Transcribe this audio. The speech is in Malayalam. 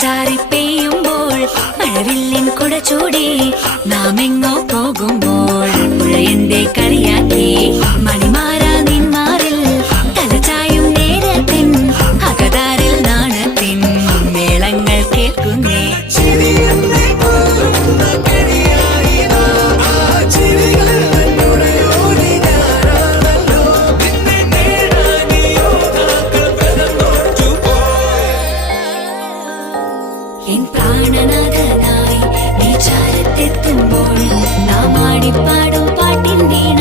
ചാറി പെയ്യുമ്പോൾ മഴവില്ലിൻ കുട ചൂടി നാം എങ്ങോ പോകുമ്പോൾ പുഴയന്റെ കളിയാക്കി മണിമാരാ നിന്മാറിൽ തലചായും നേരത്തിൻ അകതാരിൽ നാണത്തിൻ മേളങ്ങൾ കേൾക്കുന്നേ. എൻ പ്രാണനാഥനായി നീ ചാരത്തെത്തുമ്പോൾ നാം ആടിപ്പാടും പാട്ടിൻ വീണ